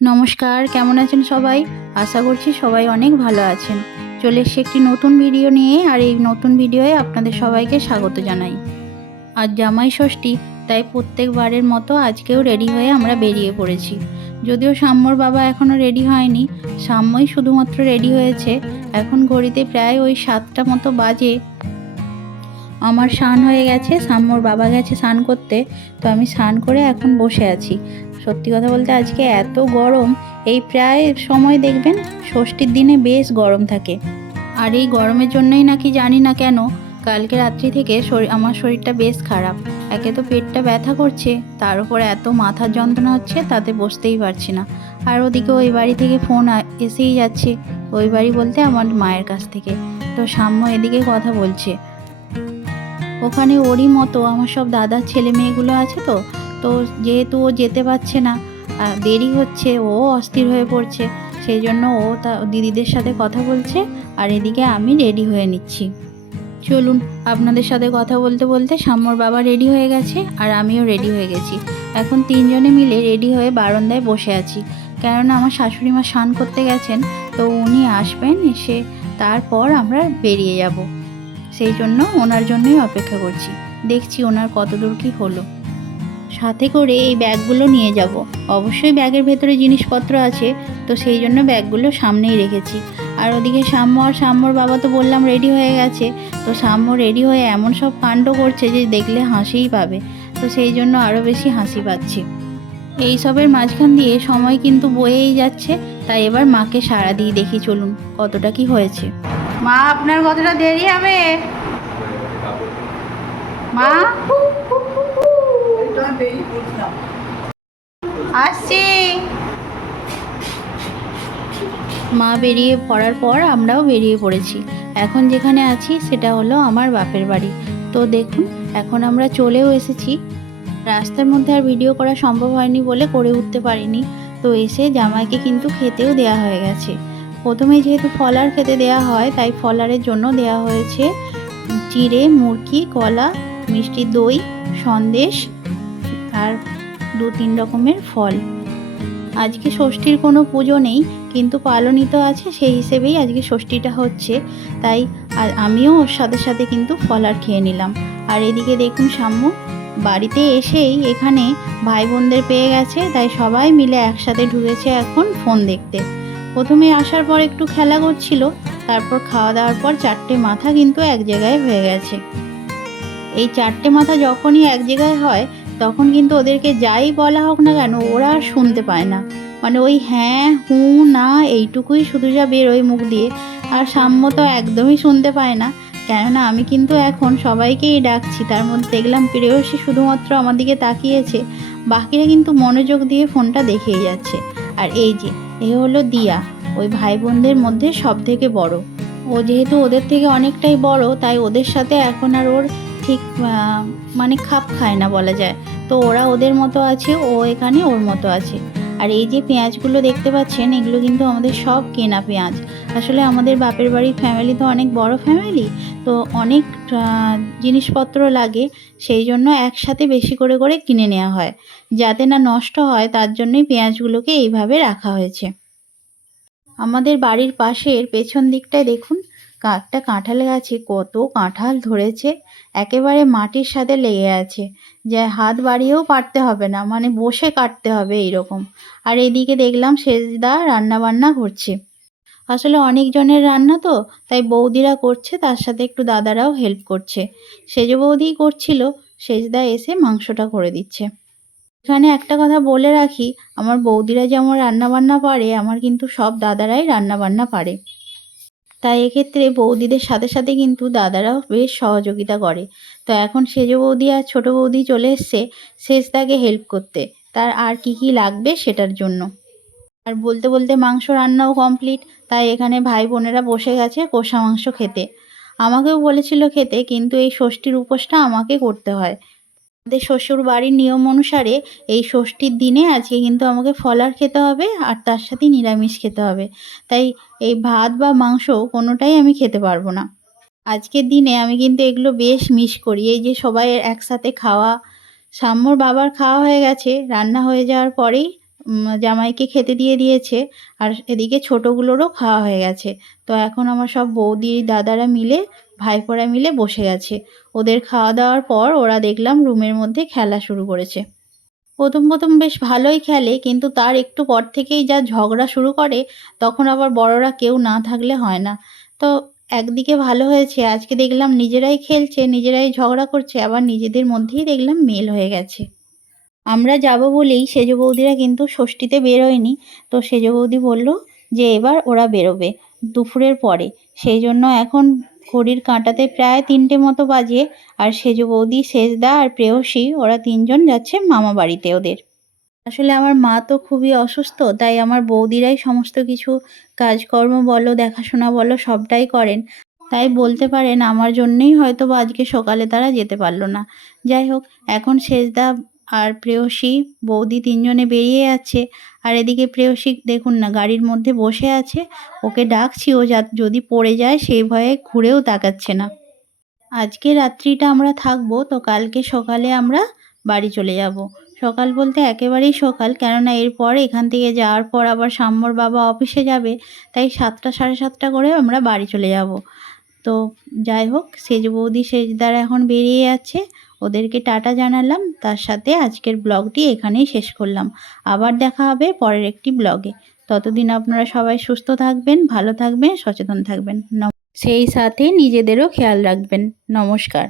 নমস্কার, কেমন আছেন সবাই? আশা করছি সবাই অনেক ভালো আছেন। চলে এসছি একটি নতুন ভিডিও নিয়ে, আর এই নতুন ভিডিওয়ে আপনাদের সবাইকে স্বাগত জানাই। আজ জামাই ষষ্ঠী, তাই প্রত্যেকবারের মতো আজকেও রেডি হয়ে আমরা বেরিয়ে পড়েছি। যদিও সাম্যর বাবা এখনও রেডি হয়নি, সাম্যই শুধুমাত্র রেডি হয়েছে। এখন ঘড়িতে প্রায় ওই সাতটা মতো বাজে আমার স্নান হয়ে গেছে সাম্যর বাবা গেছে স্নান করতে, তো আমি স্নান করে এখন বসে আছি। সত্যি কথা বলতে আজকে এত গরম, এই প্রায় সময় দেখবেন ষষ্ঠীর দিনে বেশ গরম থাকে। আর এই গরমের জন্যই নাকি জানি না কেন, কালকে রাত্রি থেকে শরীর আমার শরীরটা বেশ খারাপ। একে তো পেটটা ব্যথা করছে, তার উপর এত মাথার যন্ত্রণা হচ্ছে, তাতে বসতেই পারছি না। আর ওদিকে ওই বাড়ি থেকে ফোন এসেই যাচ্ছে, ওই বাড়ি বলতে আমার মায়ের কাছ থেকে। তো সাম্য এদিকে কথা বলছে। ওখানে ওরই মতো আমার সব দাদার ছেলে মেয়েগুলো আছে তো তো যেহেতু ও যেতে পারছে না দেরি হচ্ছে, ও অস্থির হয়ে পড়ছে, সেই জন্য ও তা দিদিদের সাথে কথা বলছে আর এদিকে আমি রেডি হয়ে নিচ্ছি। চলুন, আপনাদের সাথে কথা বলতে বলতে সাম্যর বাবা রেডি হয়ে গেছে আর আমিও রেডি হয়ে গেছি। এখন তিনজনে মিলে রেডি হয়ে বারান্দায় বসে আছি। কেননা আমার শাশুড়ি মা স্নান করতে গেছেন, তো উনি আসবেন, এসে তারপর আমরা বেরিয়ে যাব। সেই জন্য ওনার জন্যই অপেক্ষা করছি। দেখছি ওনার কত দূর কী হলো। সাথে করে এই ব্যাগগুলো নিয়ে যাব। অবশ্যই ব্যাগের ভেতরে জিনিসপত্র আছে, তো সেই জন্য ব্যাগগুলো সামনেই রেখেছি। আর ওদিকে সাম্য আর সাম্যর বাবা তো বললাম রেডি হয়ে গেছে, তো সাম্য রেডি হয়ে এমন সব কাণ্ড করছে যে দেখলে হাসিই পাবে। তো সেই জন্য আরও বেশি হাসি পাচ্ছি। এই সবের মাঝখান দিয়ে সময় কিন্তু বয়েই যাচ্ছে, তাই এবার মাকে সাড়া দিয়ে দেখি চলুন কতটা কি হয়েছে। মা, আপনার কতটা দেরি হবে। মা? আসছি। মা বেরিয়ে পড়ার পর আমরাও বেরিয়ে পড়েছি। এখন যেখানে আছি, সেটা হলো আমার বাপের বাড়ি। তো দেখুন, এখন আমরা চলেও এসেছি। রাস্তার মধ্যে আর ভিডিও করা সম্ভব হয়নি বলে করে উঠতে পারিনি। তো এসে জামাইকে কিন্তু খেতেও দেয়া হয়ে গেছে। প্রথমে যেহেতু ফলার খেতে দেয়া হয়, তাই ফলারের জন্য দেয়া হয়েছে চিড়ে, মুরগি, কলা, মিষ্টি দই, সন্দেশ আর দু তিন রকমের ফল। আজকে ষষ্ঠীর কোনো পুজো নেই, কিন্তু পালনিত আছে, সেই হিসেবেই আজকে ষষ্ঠীটা হচ্ছে। তাই আর আমিও ওর সাথে সাথে কিন্তু ফলার খেয়ে নিলাম। আর এদিকে দেখুন সাম্য, বাড়িতে এসেই এখানে ভাই বোনদের পেয়ে গেছে, তাই সবাই মিলে একসাথে ঢুকেছে এখন ফোন দেখতে। প্রথমে আসার পর একটু খেলা করছিল, তারপর খাওয়া দাওয়ার পর চারটে মাথা কিন্তু এক জায়গায় হয়ে গেছে। এই চারটে মাথা যখনই এক জায়গায় হয়, তখন কিন্তু ওদেরকে যাই বলা হোক না কেন, ওরা আর শুনতে পায় না। মানে ওই হ্যাঁ হু, না, এইটুকুই শুধু যা বেরোয় মুখ দিয়ে, আর সাম্য তো একদমই শুনতে পায় না। কেননা আমি কিন্তু এখন সবাইকেই ডাকছি, তার মধ্যে দেখলাম প্রেয়সী শুধুমাত্র আমার দিকে তাকিয়েছে, বাকিরা কিন্তু মনোযোগ দিয়ে ফোনটা দেখেই যাচ্ছে। আর এই যে এ হলো দিয়া, ওই ভাই বোনদের মধ্যে সব থেকে বড়। ও যেহেতু ওদের থেকে অনেকটাই বড়, তাই ওদের সাথে এখন আর ওর ঠিক মানে খাপ খায় না বলা যায়। তো ওরা ওদের মতো আছে, ও এখানে ওর মতো আছে। আর এই যে পেঁয়াজগুলো দেখতে পাচ্ছেন, এগুলো কিন্তু আমাদের সব কেনা পেঁয়াজ। আসলে আমাদের বাপের বাড়ির ফ্যামিলি তো অনেক বড় ফ্যামিলি তো অনেক জিনিসপত্র লাগে, সেই জন্য একসাথে বেশি করে করে কিনে নেওয়া হয়। যাতে না নষ্ট হয়, তার জন্যই পেঁয়াজগুলোকে এইভাবে রাখা হয়েছে। আমাদের বাড়ির পাশের পেছন দিকটায় দেখুন একটা কাঁঠাল গাছে কত কাঁঠাল ধরেছে, একেবারে মাটির সাথে লেগে আছে। যে হাত বাড়িয়েও পারতে হবে না মানে বসে কাটতে হবে এইরকম। আর এদিকে দেখলাম সেজদা রান্না বান্না করছে। আসলে অনেকজনের রান্না তো, তাই বৌদিরা করছে, তার সাথে একটু দাদারাও হেল্প করছে। সেজ বৌদিই করছিল, সেজদা এসে মাংসটা করে দিচ্ছে। এখানে একটা কথা বলে রাখি, আমার বৌদিরা যেমন রান্না বান্না পারে, আমার কিন্তু সব দাদারাই রান্না বান্না পারে। তাই এক্ষেত্রে বৌদিদের সাথে সাথে কিন্তু দাদারাও বেশ সহযোগিতা করে। তো এখন সেজ বৌদি আর ছোটো বৌদি চলে এসছে সেজদাকে হেল্প করতে। তার আর কি কি লাগবে সেটার জন্য। আর বলতে বলতে মাংস রান্নাও কমপ্লিট তাই এখানে ভাই বোনেরা বসে গেছে কষা মাংস খেতে। আমাকেও বলেছিল খেতে, কিন্তু এই ষষ্ঠীর উপোসটা আমাকে করতে হয়। আমাদের শ্বশুর বাড়ির নিয়ম অনুসারে এই ষষ্ঠীর দিনে আজকে কিন্তু আমাকে ফলার খেতে হবে আর তার সাথে নিরামিষ খেতে হবে। তাই এই ভাত বা মাংস কোনোটাই আমি খেতে পারব না। আজকের দিনে আমি কিন্তু এগুলো বেশ মিস করি। এই যে সবাই একসাথে খাওয়া, সাম্যর বাবার খাওয়া হয়ে গেছে, রান্না হয়ে যাওয়ার পরেই জামাইকে খেতে দিয়ে দিয়েছে আর এদিকে ছোটোগুলোরও খাওয়া হয়ে গেছে। তো এখন আমার সব বৌদি, দাদারা মিলে ভাইপোরা মিলে বসে গেছে। ওদের খাওয়া দাওয়ার পর ওরা দেখলাম রুমের মধ্যে খেলা শুরু করেছে। প্রথম প্রথম বেশ ভালোই খেলে, কিন্তু তার একটু পর থেকেই যা ঝগড়া শুরু করে, তখন আবার বড়রা কেউ না থাকলে হয় না। তো একদিকে ভালো হয়েছে, আজকে দেখলাম নিজেরাই খেলছে, নিজেরাই ঝগড়া করছে, আবার নিজেদের মধ্যেই দেখলাম মেল হয়ে গেছে। আমরা যাব বলেই সেজ বৌদিরা কিন্তু ষষ্ঠীতে বেরোয়নি তো সেজ বৌদি বলল যে, এবার ওরা বেরোবে দুপুরের পরে। সেই জন্য এখন ঘড়ির কাঁটাতে প্রায় তিনটে মতো বাজে আর সেজ বৌদি, সেজদা আর প্রেয়সী, ওরা তিনজন যাচ্ছে মামা বাড়িতে ওদের। আসলে আমার মা তো খুবই অসুস্থ, তাই আমার বৌদিরাই সমস্ত কিছু কাজকর্ম বলো, দেখাশোনা বলো, সবটাই করেন। তাই বলতে পারেন, আমার জন্যই হয়তো বা আজকে সকালে তারা যেতে পারল না। যাই হোক, এখন সেজদা আর প্রেয়সী বৌদি তিনজনে বেরিয়ে যাচ্ছে। আর এদিকে প্রেয়সী, দেখুন না, গাড়ির মধ্যে বসে আছে। ওকে ডাকছি, ও যা যদি পড়ে যায় সেই ভয়ে ঘুরেও তাকাচ্ছে না। আজকে রাত্রিটা আমরা থাকব, তো কালকে সকালে আমরা বাড়ি চলে যাব। সকাল বলতে একেবারেই সকাল, কেননা এরপর এখান থেকে যাওয়ার পর আবার সাম্যর বাবা অফিসে যাবে, তাই সাতটা সাড়ে সাতটা করে আমরা বাড়ি চলে যাব। তো যাই হোক, সেজ বৌদি সেজদার এখন বেরিয়ে যাচ্ছে। ওদেরকে টাটা জানালাম। তার সাথে আজকের ব্লগটি এখানেই শেষ করলাম। আবার দেখা হবে পরের একটি ব্লগে। ততদিন আপনারা সবাই সুস্থ থাকবেন, ভালো থাকবেন, সচেতন থাকবেন। সেই সাথে নিজেদেরও খেয়াল রাখবেন। নমস্কার।